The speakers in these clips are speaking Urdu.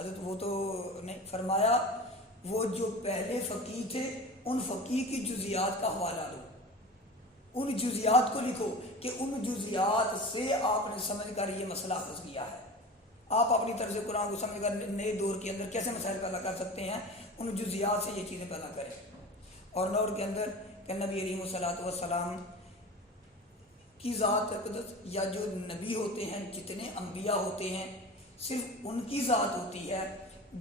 حضرت وہ تو نہیں فرمایا، وہ جو پہلے فقیہ تھے ان فقیہ کی جزیات کا حوالہ دو، ان جزیات کو لکھو کہ ان جزیات سے آپ نے سمجھ کر یہ مسئلہ حل کیا ہے۔ آپ اپنی طرف سے قرآن کو سمجھ کر نئے دور کے اندر کیسے مسائل پیدا کر سکتے ہیں، ان جزیات سے یہ چیزیں پیدا کریں۔ اور نور کے اندر کہ نبی علیہ الصلوۃ والسلام کی ذات اقدس یا جو نبی ہوتے ہیں، جتنے انبیاء ہوتے ہیں، صرف ان کی ذات ہوتی ہے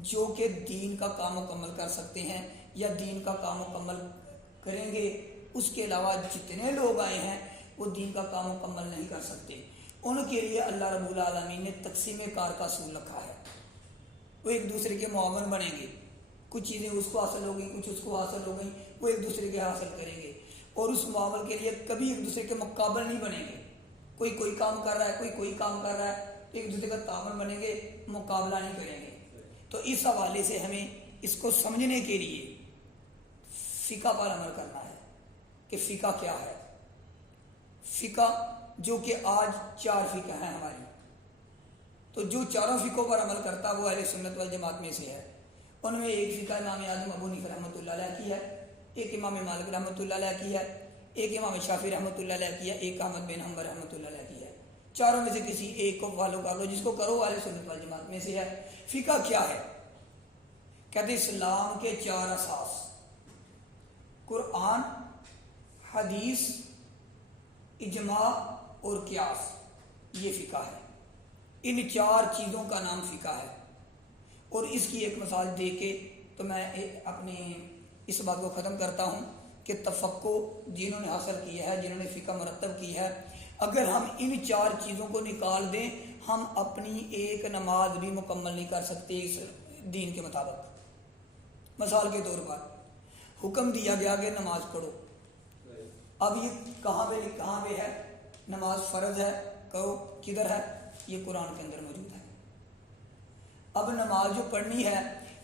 جو کہ دین کا کام مکمل کر سکتے ہیں یا دین کا کام مکمل کریں گے۔ اس کے علاوہ جتنے لوگ آئے ہیں وہ دین کا کام مکمل نہیں کر سکتے۔ ان کے لیے اللہ رب العالمین نے تقسیم کار کا اصول رکھا ہے، وہ ایک دوسرے کے معاون بنیں گے، کچھ چیزیں اس کو حاصل ہو گئی، کچھ اس کو حاصل ہو گئی، وہ ایک دوسرے کے حاصل کریں گے، اور اس معاون کے لیے کبھی ایک دوسرے کے مقابل نہیں بنیں گے۔ کوئی کام کر رہا ہے، کوئی کام کر رہا ہے، ایک دوسرے کا تعاون بنیں گے، مقابلہ نہیں کریں گے۔ تو اس حوالے سے ہمیں اس کو سمجھنے کے لیے فقہ پر عمل کرنا ہے کہ فقہ کیا ہے۔ فقہ جو کہ آج 4 فقہ ہیں ہماری، تو جو چاروں فقہوں پر عمل کرتا وہ اہل سنت والجماعت میں سے ہے۔ ان میں ایک فقہ امام اعظم ابو حنیفہ رحمۃ اللہ علیہ کی ہے، ایک امام مالک رحمۃ اللہ علیہ کی ہے، ایک امام شافعی رحمۃ اللہ علیہ کی ہے، ایک احمد بن حنبل رحمۃ اللہ علیہ کی ہے۔ چاروں میں سے کسی ایک کو فالو کر لو، جس کو کرو اہل سنت والجماعت میں سے ہے۔ فقہ کیا ہے؟ کہتے اسلام کے 4 اساس، قرآن، حدیث، اجماع اور قیاس، یہ فقہ ہے۔ ان 4 چیزوں کا نام فقہ ہے۔ اور اس کی ایک مثال دے کے تو میں اپنی اس بات کو ختم کرتا ہوں کہ تفقہ جنہوں نے حاصل کیا ہے، جنہوں نے فقہ مرتب کی ہے، اگر ہم ان 4 چیزوں کو نکال دیں ہم اپنی ایک نماز بھی مکمل نہیں کر سکتے اس دین کے مطابق۔ مثال کے طور پر حکم دیا گیا کہ نماز پڑھو، اب یہ کہاں پہ ہے؟ نماز فرض ہے، کہو کدھر ہے؟ یہ قرآن کے اندر موجود ہے۔ اب نماز جو پڑھنی ہے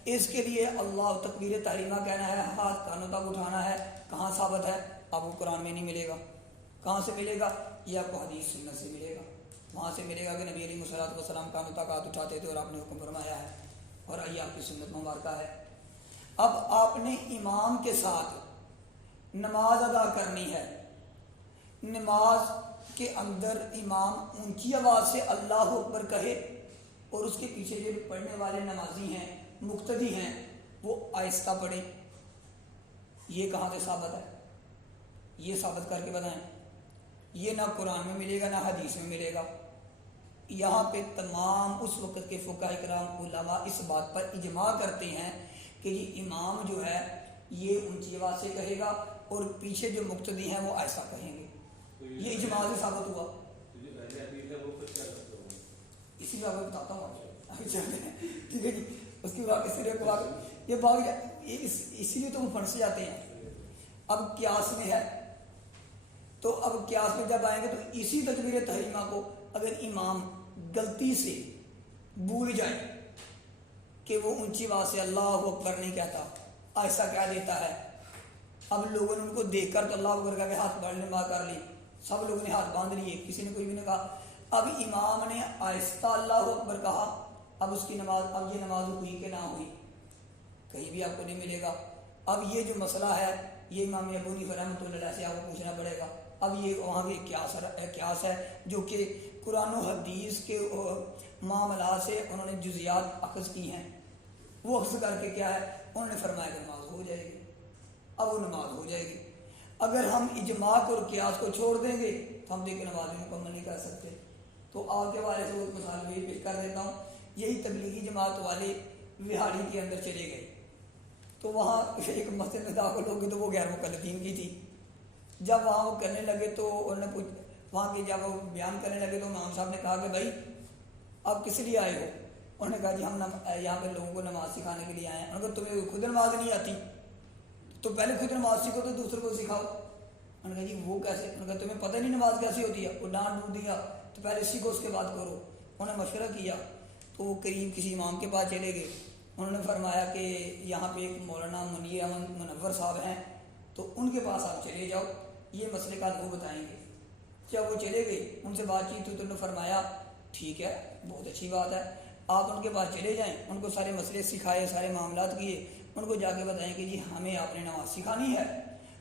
اس کے لیے اللہ تکبیر تحریمہ کہنا ہے، ہاتھ کانوں تک اٹھانا ہے، کہاں ثابت ہے؟ آپ کو قرآن میں نہیں ملے گا۔ کہاں سے ملے گا؟ یہ آپ کو حدیث سنت سے ملے گا۔ وہاں سے ملے گا کہ نبی علیہ الصلوۃ والسلام کانوں تک ہاتھ اٹھاتے تھے اور آپ نے حکم فرمایا ہے، اور یہ آپ کی سنت مبارکہ ہے۔ اب آپ نے امام کے ساتھ نماز ادا کرنی ہے، نماز کے اندر امام اونچی آواز سے اللہ اکبر کہے اور اس کے پیچھے جو پڑھنے والے نمازی ہیں، مقتدی ہیں، وہ آہستہ پڑھیں۔ یہ کہاں سے ثابت ہے؟ یہ ثابت کر کے بتائیں۔ یہ نہ قرآن میں ملے گا نہ حدیث میں ملے گا۔ یہاں پہ تمام اس وقت کے فقہاء کرام علماء اس بات پر اجماع کرتے ہیں کہ یہ امام جو ہے یہ اونچی آواز سے کہے گا اور پیچھے جو مقتدی ہیں وہ ایسا کہیں گے۔ یہ اجماع سے ثابت ہوا۔ اسی بات میں بتاتا ہوں ٹھیک ہے جی۔ اس کی بات یہ بات اسی لیے تو ہم پھنس جاتے ہیں۔ اب قیاس میں ہے تو اب قیاس میں جب آئیں گے تو اسی تکبیر تحریمہ کو اگر امام غلطی سے بھول جائے کہ وہ اونچی آواز سے اللہ اکبر نہیں کہتا، ایسا کہہ دیتا ہے، اب لوگوں نے ان کو دیکھ کر تو اللہ اکبر کہہ کے ہاتھ بڑھنے ماں کر لی، سب لوگوں نے ہاتھ باندھ لیے، کسی نے کوئی بھی نہیں کہا۔ اب امام نے آہستہ اللہ اکبر کہا، اب اس کی نماز، اب یہ نماز ہوئی کہ نہ ہوئی؟ کہیں بھی آپ کو نہیں ملے گا۔ اب یہ جو مسئلہ ہے یہ امام ابو حنیفہ رحمۃ اللہ علیہ سے آپ کو پوچھنا پڑے گا۔ اب یہ وہاں بھی قیاس ہے جو کہ قرآن و حدیث کے معاملات سے انہوں نے جزیات اخذ کی ہیں، وہ اخذ کر کے کیا ہے انہوں نے فرمایا کہ نماز ہو جائے گی۔ اب وہ نماز ہو جائے گی۔ اگر ہم اجماع اور قیاس کو چھوڑ دیں گے تو ہم دیکھ نماز مکمل نہیں کر سکتے۔ تو آپ کے والے سے وہ مثال بھی پیش کر دیتا ہوں۔ یہی تبلیغی جماعت والے وہاڑی کے اندر چلے گئے تو وہاں ایک مسجد میں داخل ہو گئی تو وہ غیر مقلدین کی تھی۔ جب وہاں وہ کرنے لگے تو انہوں نے وہاں کے جب وہ بیان کرنے لگے تو امام صاحب نے کہا کہ بھائی آپ کس لیے آئے ہو؟ انہوں نے کہا جی ہم یہاں پہ لوگوں کو نماز سکھانے کے لیے آئے ہیں۔ انہوں نے کہا تمہیں خود نماز نہیں آتی تو پہلے خود نماز سیکھو تو دوسرے کو سکھاؤ۔ انہوں نے کہا جی وہ کیسے؟ انہوں نے کہا تمہیں پتہ نہیں نماز کیسی ہوتی ہے؟ وہ ڈانٹ ڈوٹ دیا تو پہلے سیکھو اس کے بعد کرو۔ انہوں نے مشورہ کیا تو وہ قریب کسی امام کے پاس چلے گئے۔ انہوں نے فرمایا کہ یہاں پہ ایک مولانا منیر احمد منور صاحب ہیں تو ان کے پاس آپ چلے جاؤ، یہ مسئلے کا وہ بتائیں گے۔ جب وہ چلے گئے ان سے بات چیت تو انہوں نے فرمایا ٹھیک ہے، بہت اچھی بات ہے، آپ ان کے پاس چلے جائیں، ان کو سارے مسئلے سکھائے، سارے معاملات کیے، ان کو جا کے بتائیں کہ جی ہمیں آپ نے نماز سکھانی ہے،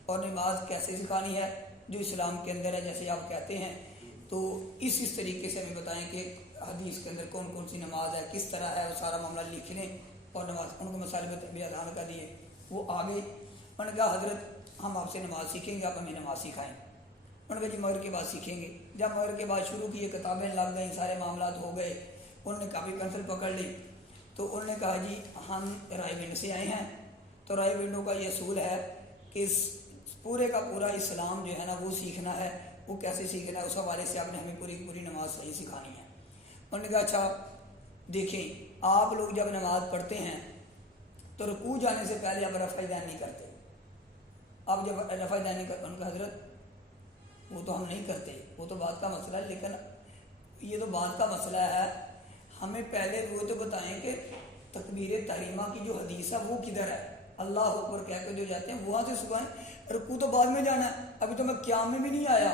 اور نماز کیسے سکھانی ہے جو اسلام کے اندر ہے جیسے آپ کہتے ہیں، تو اس طریقے سے ہمیں بتائیں کہ حدیث کے اندر کون کون سی نماز ہے، کس طرح ہے، وہ سارا معاملہ لکھ لیں اور نماز ان کو مسائل بیان کر دیے۔ وہ آگے انہوں نے کہا حضرت ہم آپ سے نماز سیکھیں گے، آپ ہمیں نماز سکھائیں۔ انہوں نے کہا جی مغرب کے بعد سیکھیں گے۔ جب مغرب کے بعد شروع کیے، کتابیں لگ گئیں، سارے معاملات ہو گئے، انہوں نے کاپی پینسل پکڑ لی، تو انہوں نے کہا جی ہم رائے ونڈ سے آئے ہیں، تو رائے ونڈوں کا یہ اصول ہے کہ پورے کا پورا اسلام جو ہے نا وہ سیکھنا ہے، وہ کیسے سیکھنا ہے، اس حوالے سے آپ نے ہمیں پوری کی پوری نماز صحیح سکھانی ہے۔ انہوں نے کہا اچھا دیکھیں آپ لوگ جب نماز پڑھتے ہیں تو رکوع جانے سے پہلے آپ رفع دین نہیں کرتے، آپ جب رفع دین نہیں کرتے، ان کا حضرت وہ تو ہم نہیں کرتے، وہ تو بات کا مسئلہ ہے، لیکن یہ تو بات کا مسئلہ ہے، ہمیں پہلے وہ تو بتائیں کہ تکبیر تحریمہ کی جو حدیث ہے وہ کدھر ہے، اللہ اکبر کہہ کے جو جاتے ہیں وہاں سے سکھائیں، رکوع تو بعد میں جانا ہے، ابھی تو میں قیام میں بھی نہیں آیا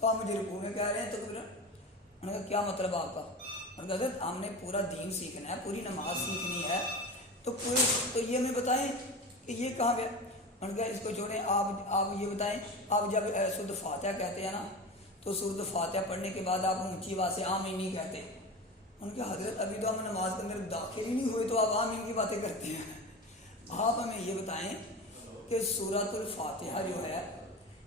تو آپ مجھے رکوع میں کہہ رہے ہیں تکبیر۔ انہوں نے کہا کیا مطلب آپ کا؟ انہوں نے کہا حضرت ہم نے پورا دین سیکھنا ہے، پوری نماز سیکھنی ہے، تو یہ ہمیں بتائیں کہ یہ کہاں گیا؟ انہوں نے کہا اس کو چھوڑیں، آپ یہ بتائیں، آپ جب سورۃ فاتحہ کہتے ہیں نا تو سورۃ فاتحہ پڑھنے کے بعد آپ اونچی آواز سے آمین نہیں کہتے۔ ان کے حضرت ابھی تو ہم نماز کے اندر داخل ہی نہیں ہوئے تو آپ آمین کی باتیں کرتے ہیں۔ آپ ہمیں یہ بتائیں کہ سورۃ الفاتحہ جو ہے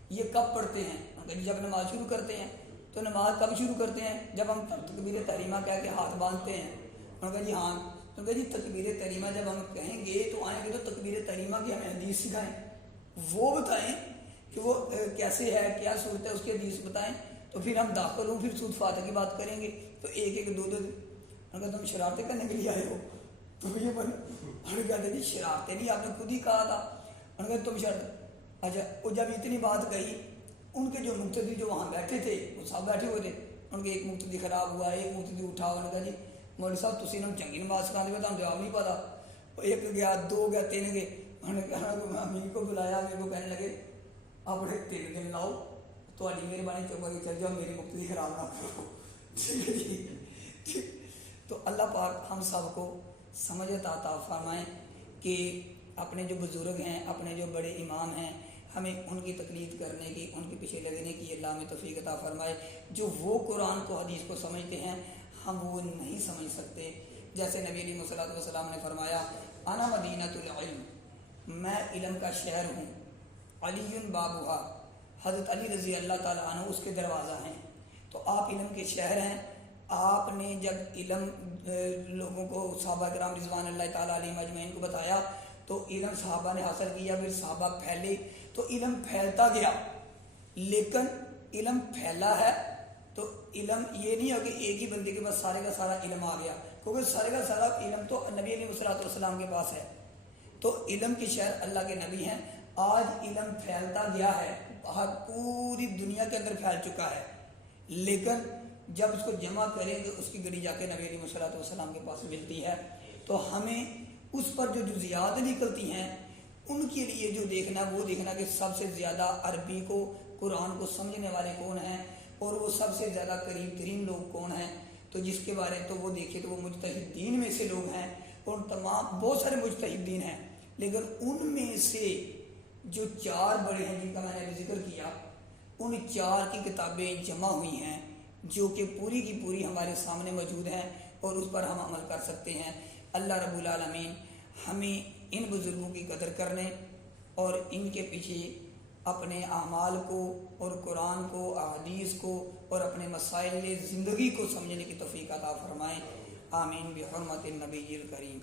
یہ کب پڑھتے ہیں؟ جب نماز شروع کرتے ہیں، تو نماز کب شروع کرتے ہیں؟ جب ہم تکبیر تحریمہ کہہ کے ہاتھ باندھتے ہیں۔ انہوں نے کہا جی ہاں۔ تو کہا جی تکبیر تحریمہ جب ہم کہیں گے تو آئیں گے تو تکبیر تحریمہ کی ہمیں حدیث سکھائیں، وہ بتائیں کہ وہ کیسے ہے، کیا صورت ہے، اس کی حدیث بتائیں، تو پھر ہم داخل ہوں، پھر سورۃ فاتحہ کی بات کریں گے۔ تو ایک دو انہوں نے کہا تم شرارتیں کرنے کے لیے آئے ہو؟ تو یہ انہوں نے کہا جی شرارتیں نہیں، آپ نے خود ہی کہا تھا۔ انہوں نے کہا تم شرارت، اچھا وہ جب اتنی بات کہی، ان کے جو مقتدی جو وہاں بیٹھے تھے وہ سب بیٹھے ہوئے تھے، ان کے ایک مقتدی خراب ہوا، ایک مقتدی اٹھا، انہوں نے کہا جی مولوی صاحب تسی انہوں چنگی نماز سکھا دے، ہم جواب نہیں پتا۔ ایک گیا، دو گیا، تین گئے، انہوں نے کہا امیر کو بلایا، میرے کو کہنے لگے اپنے 3 دن لاؤ تو مہربانی چوکا کے چل جاؤ، میری مقتدی خراب نہ کرو۔ ٹھیک ہے جی، تو اللہ پاک ہم سب کو سمجھ عطا فرمائیں کہ اپنے جو بزرگ ہیں، اپنے جو بڑے امام ہیں، ہمیں ان کی تقلید کرنے کی، ان کے پیچھے لگنے کی اللہ ہمیں توفیق عطا فرمائے۔ جو وہ قرآن کو حدیث کو سمجھتے ہیں ہم وہ نہیں سمجھ سکتے، جیسے نبی علیہ الصلوۃ والسلام نے فرمایا انا مدینۃ العلم، میں علم کا شہر ہوں، علی بابھا، حضرت علی رضی اللہ تعالیٰ عنہ اس کے دروازہ ہیں۔ تو آپ علم کے شہر ہیں، آپ نے جب علم لوگوں کو، صحابہ کرام رضوان اللہ تعالیٰ علیہم اجمعین کو بتایا تو علم صحابہ نے حاصل کیا، پھر صحابہ پھیلے تو علم پھیلتا گیا، لیکن علم پھیلا ہے تو علم یہ نہیں ہے کہ ایک ہی بندے کے پاس سارے کا سارا علم آ گیا، کیونکہ سارے کا سارا علم تو نبی علیہ الصلوۃ والسلام کے پاس ہے، تو علم کے شہر اللہ کے نبی ہیں۔ آج علم پھیلتا گیا ہے، پوری دنیا کے اندر پھیل چکا ہے، لیکن جب اس کو جمع کریں گے اس کی گڑی جا کے نبی علیہ الصلوۃ والسلام کے پاس ملتی ہے، تو ہمیں اس پر جو جزیات نکلتی ہیں ان کے لیے جو دیکھنا ہے وہ دیکھنا کہ سب سے زیادہ عربی کو، قرآن کو سمجھنے والے کون ہیں، اور وہ سب سے زیادہ قریب ترین لوگ کون ہیں، تو جس کے بارے تو وہ دیکھے تو وہ مجتہدین میں سے لوگ ہیں، اور تمام بہت سارے مجتہدین ہیں، لیکن ان میں سے جو 4 بڑے ہیں جن کا میں نے ابھی ذکر کیا، ان 4 کی کتابیں جمع ہوئی ہیں جو کہ پوری کی پوری ہمارے سامنے موجود ہیں اور اس پر ہم عمل کر سکتے ہیں۔ اللہ رب العالمین ہمیں ان بزرگوں کی قدر کرنے اور ان کے پیچھے اپنے اعمال کو اور قرآن کو، احادیث کو اور اپنے مسائل زندگی کو سمجھنے کی توفیق عطا فرمائیں، آمین بحرمت النبی الکریم۔